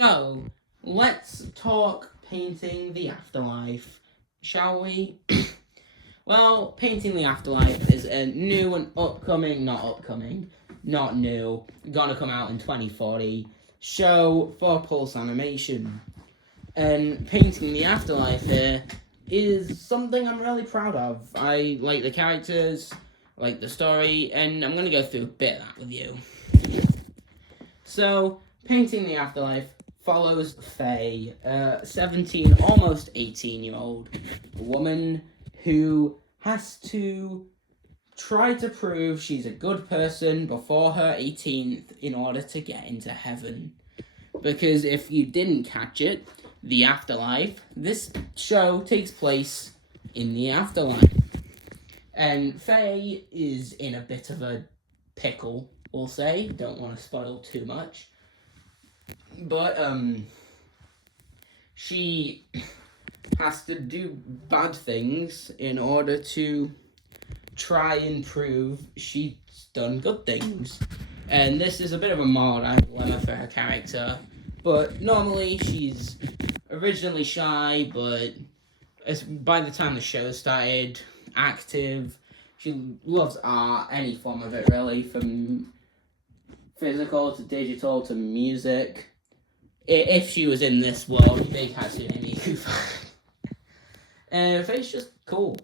So, let's talk painting the afterlife, shall we? Well, painting the afterlife is a new and not new, gonna come out in 2040 show for Pulse Animation. And painting the afterlife here is something I'm really proud of. I like the characters, like the story, and I'm gonna go through a bit of that with you. So, painting the afterlife follows Faye, a 17, almost 18-year-old woman who has to try to prove she's a good person before her 18th in order to get into heaven. Because if you didn't catch it, the afterlife, this show takes place in the afterlife. And Faye is in a bit of a pickle, we'll say. Don't want to spoil too much. But, she has to do bad things in order to try and prove she's done good things. And this is a bit of a moral dilemma for her character. But normally she's originally shy, but by the time the show started, active. She loves art, any form of it really, from physical to digital to music. If she was in this world, big Hatsune Miku fan. Faye's just cool.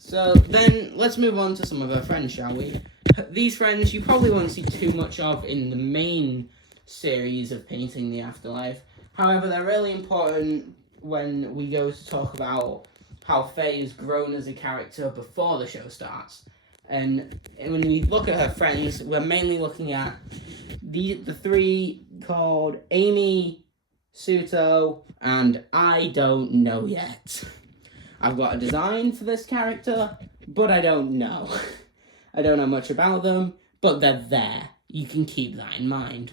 So then, let's move on to some of her friends, shall we? These friends you probably won't see too much of in the main series of Painting the Afterlife. However, they're really important when we go to talk about how Faye has grown as a character before the show starts. And when we look at her friends, we're mainly looking at the three called Amy, Suto, and I don't know yet. I've got a design for this character, but I don't know. I don't know much about them, but they're there. You can keep that in mind.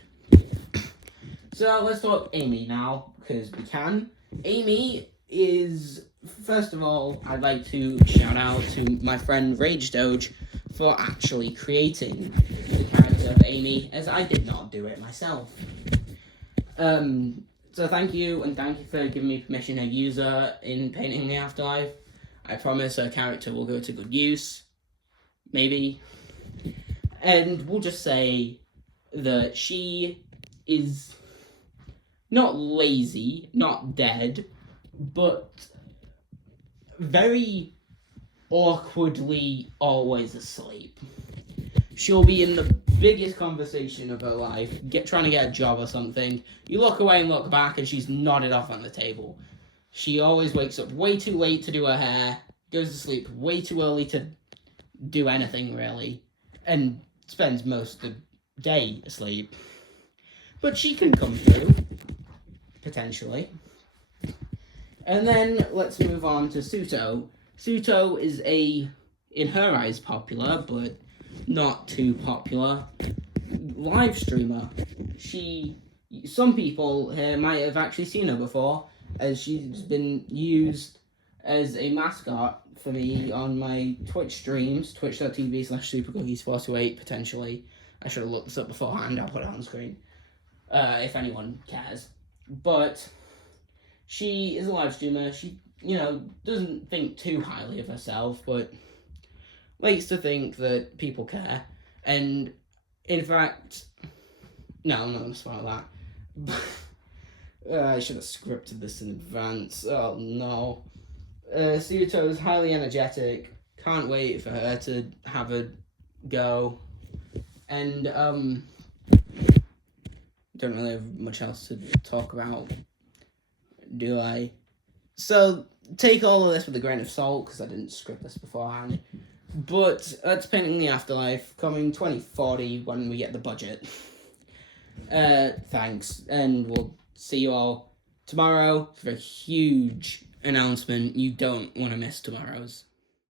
So let's talk Amy now, because we can. Amy is, first of all, I'd like to shout out to my friend Rage Doge for actually creating the character of Amy, as I did not do it myself. So thank you, and thank you for giving me permission to use her in Painting the Afterlife. I promise her character will go to good use. Maybe. And we'll just say that she is not lazy, not dead, but very awkwardly always asleep. She'll be in the biggest conversation of her life, trying to get a job or something. You look away and look back and she's nodded off on the table. She always wakes up way too late to do her hair, goes to sleep way too early to do anything really, and spends most of the day asleep. But she can come through, potentially. And then let's move on to Suto. Suto is in her eyes, popular, but not too popular live streamer. Some people here might have actually seen her before, as she's been used as a mascot for me on my Twitch streams, twitch.tv/supercookies428, potentially. I should have looked this up beforehand, I'll put it on screen, if anyone cares. But she is a live streamer. She, doesn't think too highly of herself, but likes to think that people care. And, in fact, no, I'm not going to spoil that. I should have scripted this in advance. Oh, no. Suto is highly energetic. Can't wait for her to have a go. And, don't really have much else to talk about, do I? So, take all of this with a grain of salt, because I didn't script this beforehand. But that's Painting the Afterlife, coming 2040 when we get the budget. Thanks, and we'll see you all tomorrow for a huge announcement. You don't want to miss tomorrow's.